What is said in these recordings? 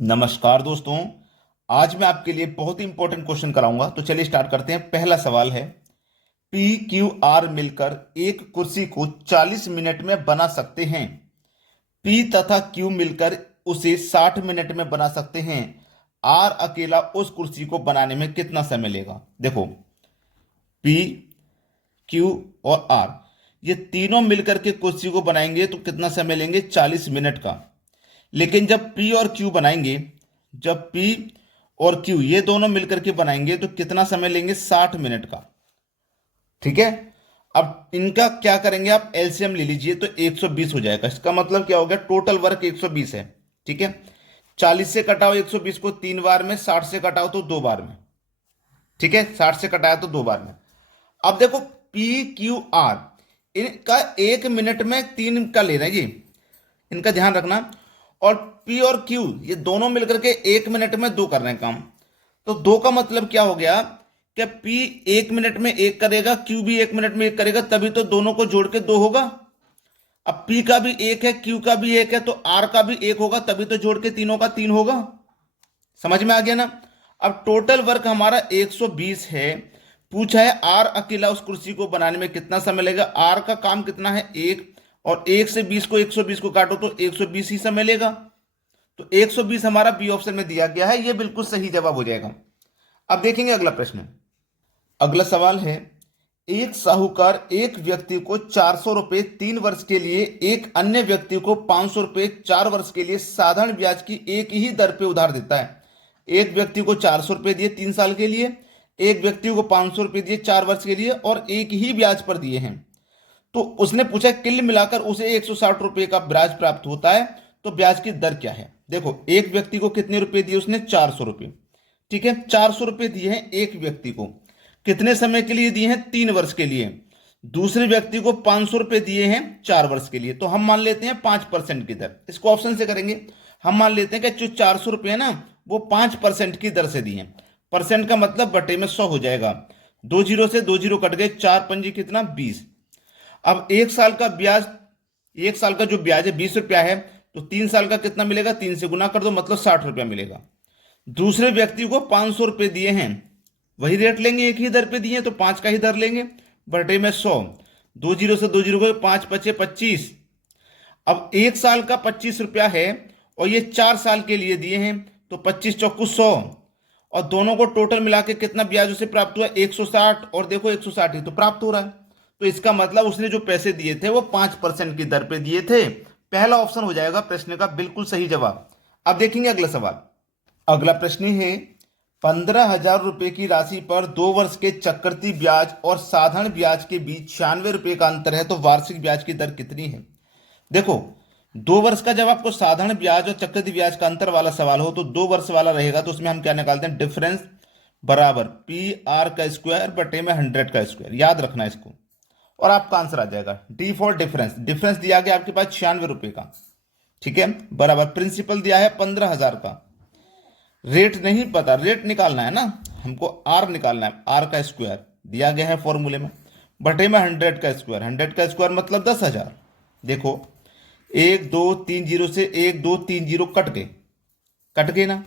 नमस्कार दोस्तों। आज मैं आपके लिए बहुत ही इंपॉर्टेंट क्वेश्चन कराऊंगा। तो चलिए स्टार्ट करते हैं। पहला सवाल है, पी क्यू आर मिलकर एक कुर्सी को 40 मिनट में बना सकते हैं। पी तथा क्यू मिलकर उसे 60 मिनट में बना सकते हैं। आर अकेला उस कुर्सी को बनाने में कितना समय लेगा? देखो, पी क्यू और आर ये तीनों मिलकर के कुर्सी को बनाएंगे तो कितना समय लेंगे? 40 मिनट का। लेकिन जब पी और क्यू बनाएंगे, जब पी और क्यू ये दोनों मिलकर के बनाएंगे तो कितना समय लेंगे? 60 मिनट का। ठीक है। अब इनका क्या करेंगे? आप एलसीएम ले लीजिए तो 120 हो जाएगा। इसका मतलब क्या हो गया? टोटल वर्क 120 है। ठीक है। 40 से कटाओ 120 को 3 बार में, 60 से कटाओ तो 2 बार में। ठीक है, 60 से कटाया तो 2 बार में। अब देखो, पी क्यू आर इनका 1 मिनट में 3 का ले रहे हैं ये, इनका ध्यान रखना। और पी और क्यू ये दोनों मिलकर के 1 मिनट में 2 कर रहे हैं काम। तो 2 का मतलब क्या हो गया कि पी 1 मिनट में 1 करेगा, क्यू भी 1 मिनट में 1 करेगा, तभी तो दोनों को जोड़ के 2 होगा। अब पी का भी 1 है, क्यू का भी 1 है, तो आर का भी 1 होगा, तभी तो जोड़ के तीनों का 3 होगा। समझ में आ गया ना? अब टोटल वर्क हमारा 120 है। पूछा है आर अकेला उस कुर्सी को बनाने में कितना समय लगेगा। आर का काम कितना है? 1, और 1 से 20 को 120 को काटो तो 120 ही समय लेगा। तो 120 हमारा बी ऑप्शन में दिया गया है, यह बिल्कुल सही जवाब हो जाएगा। अब देखेंगे अगला प्रश्न। अगला सवाल है, एक साहूकार एक व्यक्ति को 400 रुपए 3 वर्ष के लिए, एक अन्य व्यक्ति को 500 रुपए 4 वर्ष के लिए साधारण ब्याज की एक ही दर पे उधार देता है। एक व्यक्ति को 400 रुपए दिए 3 साल के लिए, एक व्यक्ति को 500 रुपए दिए 4 वर्ष के लिए, और एक ही ब्याज पर दिए हैं। तो उसने पूछा कुल मिलाकर उसे 160 रुपए का ब्याज प्राप्त होता है, तो ब्याज की दर क्या है? देखो, एक व्यक्ति को कितने रुपए दिए उसने? 400 रुपए। ठीक है, 400 रुपए दिए हैं एक व्यक्ति को। कितने समय के लिए दिए हैं? 3 वर्ष के लिए। दूसरे व्यक्ति को 500 रुपए दिए हैं 4 वर्ष के लिए। तो हम मान लेते हैं 5% की दर। इसको ऑप्शन से करेंगे। हम मान लेते हैं कि जो 400 रुपए है ना, वो 5% की दर से दिए। परसेंट का मतलब बटे में 100 हो जाएगा। 2 जीरो से 2 जीरो कट गए, 4 पंजी कितना? 20। अब 1 साल का ब्याज, 1 साल का जो ब्याज है 20 रुपया है, तो 3 साल का कितना मिलेगा? 3 से गुना कर दो, मतलब 60 रुपया मिलेगा। दूसरे व्यक्ति को 500 रुपये दिए हैं, वही रेट लेंगे, एक ही दर पे दिए हैं तो 5 का ही दर लेंगे, बटे में 100। 2 जीरो से 2 जीरो को 5 पचे 25। अब 1 साल का 25 रुपया है और ये 4 साल के लिए दिए हैं, तो 25 चौकू 100, और दोनों को टोटल मिला के कितना ब्याज उसे प्राप्त हुआ? 160। और देखो 160 ही तो प्राप्त हो रहा है। तो इसका मतलब उसने जो पैसे दिए थे वो 5% की दर पे दिए थे। पहला ऑप्शन हो जाएगा प्रश्न का बिल्कुल सही जवाब। अब देखेंगे अगला सवाल। अगला प्रश्न है, 15,000 रुपए की राशि पर 2 वर्ष के चक्रवृद्धि ब्याज और साधारण ब्याज के बीच 96 रुपए का अंतर है, तो वार्षिक ब्याज की दर कितनी है? देखो, 2 वर्ष का जब आपको साधारण ब्याज और चक्रवृद्धि ब्याज का अंतर वाला सवाल हो तो 2 वर्ष वाला रहेगा, तो उसमें हम क्या निकालते हैं? डिफरेंस बराबर पी आर का स्क्वायर बटे में 100 का स्क्वायर। याद रखना इसको, और आपका आंसर आ जाएगा डी फॉर डिफरेंस। डिफरेंस दिया गया आपके पास 96 रुपए का। ठीक है, बराबर प्रिंसिपल दिया है 15,000 का। रेट नहीं पता, रेट निकालना है ना हमको, आर निकालना है। आर का स्क्वायर दिया गया है फॉर्मूले में, बटे में 100 का स्क्वायर। 100 का स्क्वायर मतलब 10,000। देखो, 1 2 3 जीरो से 1 2 3 जीरो कट गए ना।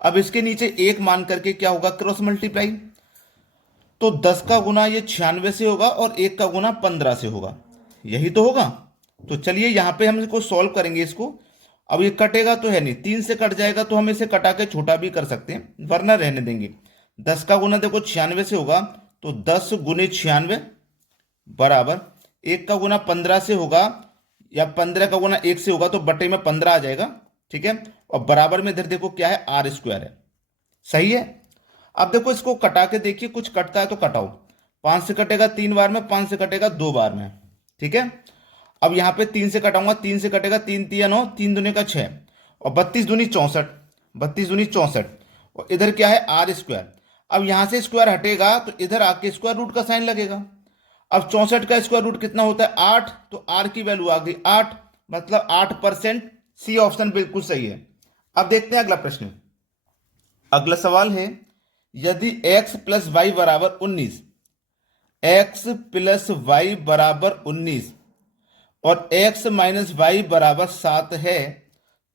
अब इसके नीचे एक मान करके क्या होगा? Cross multiply. तो 10 का गुना ये 96 से होगा और 1 का गुना 15 से होगा, यही तो होगा। तो चलिए यहां पे हम इसको सॉल्व करेंगे इसको। अब ये कटेगा तो है नहीं, 3 से कट जाएगा तो हम इसे कटा के छोटा भी कर सकते हैं, वरना रहने देंगे। 10 का गुना देखो 96 से होगा, तो 10 गुने 96 बराबर 1 का गुना 15 से होगा, या 15 का गुना 1 से होगा, तो बटे में 15 आ जाएगा। ठीक है, और बराबर में इधर देखो क्या है? आर स्क्वायर है। सही है। अब देखो इसको कटा के देखिए, कुछ कटता है तो कटाओ। 5 से कटेगा 3 बार में, 5 से कटेगा 2 बार में। ठीक है। अब यहां पे 3 से कटाऊंगा, 3 से कटेगा 3 तिया 9, 3 दूनी का 6, और 32 दूनी 64, 32 दूनी 64, और इधर क्या है? R square. अब यहां से स्क्वायर हटेगा तो इधर आके स्क्वायर रूट का साइन लगेगा। अब 64 का स्क्वायर रूट कितना होता है? 8। तो आर की वैल्यू आ गई 8, मतलब 8%। सी ऑप्शन बिल्कुल सही है। अब देखते हैं अगला प्रश्न। अगला सवाल है, यदि x प्लस वाई बराबर 19, x प्लस वाई बराबर 19 और x माइनस वाई बराबर 7 है,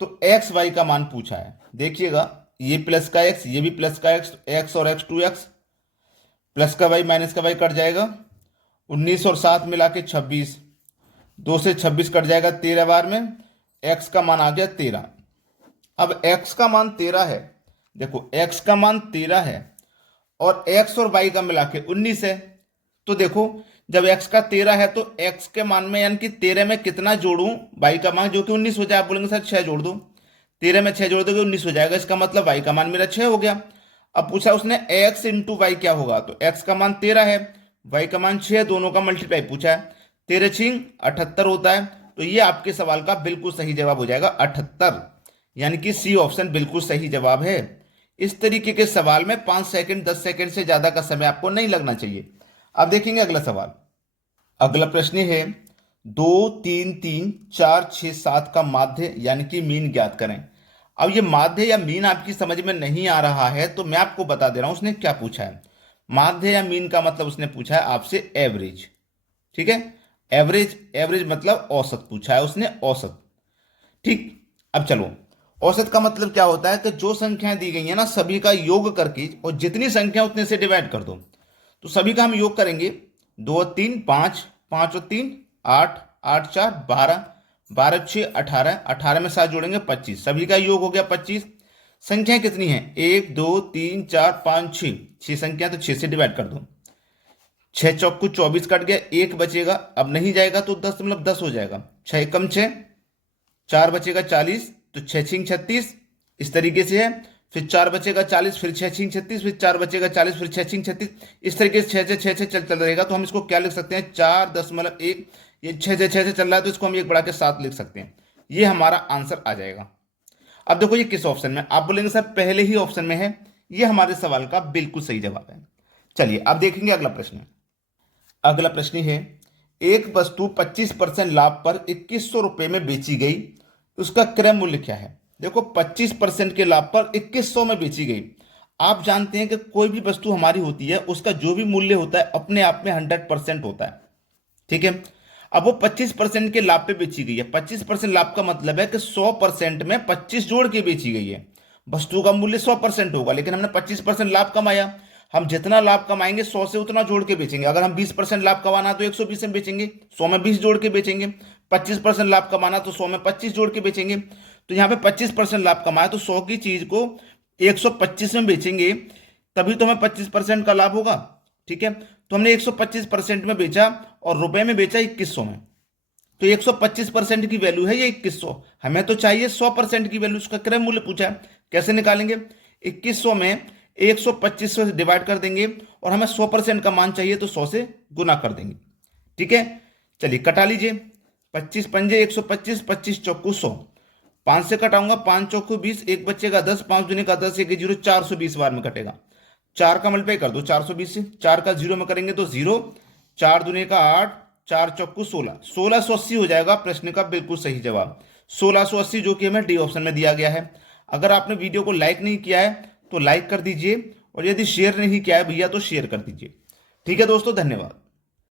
तो एक्स वाई का मान पूछा है। देखिएगा, ये प्लस का एक्स, ये भी प्लस का एक्स, एक्स और एक्स 2x, प्लस का वाई माइनस का वाई कट जाएगा, 19 और 7 मिला के 26, 2 से 26 कट जाएगा 13 बार में, एक्स का मान आ गया 13। अब एक्स का मान 13 है, देखो एक्स का मान 13 है और एक्स और वाई का मिला के 19 है। तो देखो जब एक्स का 13 है तो एक्स के मान में यानी कि 13 में कितना जोड़ूं, वाई का मान जो कि 19 हो जाए। आप बोलेंगे सर 6 जोड़ दो, 13 में 6 जोड़ दोगे 19 हो जाएगा, इसका मतलब वाई का मान मेरा 6 हो गया। अब पूछा उसने एक्स इंटू वाई क्या होगा, तो एक्स का मान 13 है, वाई का मान 6, दोनों का मल्टीप्लाई पूछा है, 13 छिंग 78 होता है। तो ये आपके सवाल का बिल्कुल सही जवाब हो जाएगा 78, यानी कि सी ऑप्शन बिल्कुल सही जवाब है। इस तरीके के सवाल में 5 सेकंड 10 सेकंड से ज्यादा का समय आपको नहीं लगना चाहिए। अब देखेंगे अगला सवाल। अगला प्रश्न है 2 3 3 4 6 7 का माध्य यानी कि मीन ज्ञात करें। अब ये माध्य या मीन आपकी समझ में नहीं आ रहा है तो मैं आपको बता दे रहा हूं उसने क्या पूछा है। माध्य या मीन का मतलब उसने पूछा है आपसे एवरेज, ठीक है, एवरेज, एवरेज मतलब औसत पूछा है उसने, औसत। ठीक, अब चलो, औसत का मतलब क्या होता है कि जो संख्याएं दी गई है ना सभी का योग करके, और जितनी संख्या उतने से डिवाइड कर दो। तो सभी का हम योग करेंगे, 2 3 5, 5 और 3 8, 8 4 12, 12 6 18, 18 में 7 जोड़ेंगे 25, सभी का योग हो गया 25। संख्याएं कितनी है, 1 2 3 4 5 6, 6 संख्या, तो 6 से डिवाइड कर दो, 6 चौक को 24 कट गया, 1 बचेगा, अब नहीं जाएगा तो 10 मतलब 10 हो जाएगा, 6 कम 6, 4 बचेगा 40, तो 6 छिंग 36, इस तरीके से है। फिर 4 बचेगा 40, फिर 6 छिंग 36, फिर 4 बचेगा 40, फिर 6 छिंग 36, इस तरीके से 6 चल रहेगा। तो हम इसको क्या लिख सकते हैं, 4.1, ये 6 चल रहा है तो इसको हम 1 बढ़ा के 7 लिख सकते हैं, ये हमारा आंसर आ जाएगा। अब देखो ये किस ऑप्शन में, आप बोलेंगे सर पहले ही ऑप्शन में है, ये हमारे सवाल का बिल्कुल सही जवाब है। चलिए अब देखेंगे अगला प्रश्न। अगला प्रश्न है, एक वस्तु 25% लाभ पर 2100 रुपए में बेची गई, उसका क्रय मूल्य क्या है। देखो 25% के लाभ पर 2100 में बेची गई। आप जानते हैं कि कोई भी वस्तु हमारी होती है उसका जो भी मूल्य होता है अपने आप में 100% होता है, ठीक है। अब वो 25% के लाभ पे बेची गई है, 25% लाभ का मतलब है कि 100% में 25 जोड़ के बेची गई है। वस्तु का मूल्य 100% होगा लेकिन हमने 25% लाभ कमाया, हम जितना लाभ कमाएंगे 100 से उतना जोड़ के बेचेंगे। अगर हम 20% लाभ कमाना तो 120 में बेचेंगे, 100 में 20 जोड़ के बेचेंगे। 25% लाभ कमाना तो 100 में 25 जोड़ के बेचेंगे। तो यहाँ पे 25% लाभ कमाया तो 100 की चीज को 125 में बेचेंगे, तभी तो हमें 25% का लाभ होगा, ठीक है। तो हमने 125% में बेचा और रुपए में बेचा 2100 में, तो 125% की वैल्यू है ये 2100। हमें तो चाहिए 100% की वैल्यू, उसका क्रय मूल्य पूछा है, कैसे निकालेंगे, 2100 में 125 से डिवाइड कर देंगे और हमें 100% का मान चाहिए तो 100 से गुना कर देंगे, ठीक है। चलिए कटा लीजिए, 25 पंजे 125, 25 चौकू 100, 5 से कटाऊंगा, 5 चौकू 20, एक बच्चेगा 10, 5 दूनी का 10, एक 0, 420 बार में कटेगा। 4 का मल्टीप्लाई कर दो 420 से, 4 का 0 में करेंगे तो 0, 4 दूनी का 8, 4 चौकू 16, 1680 हो जाएगा प्रश्न का बिल्कुल सही जवाब, 1680, जो कि हमें डी ऑप्शन में दिया गया है। अगर आपने वीडियो को लाइक नहीं किया है तो लाइक कर दीजिए, और यदि शेयर नहीं किया है भैया तो शेयर कर दीजिए, ठीक है दोस्तों, धन्यवाद।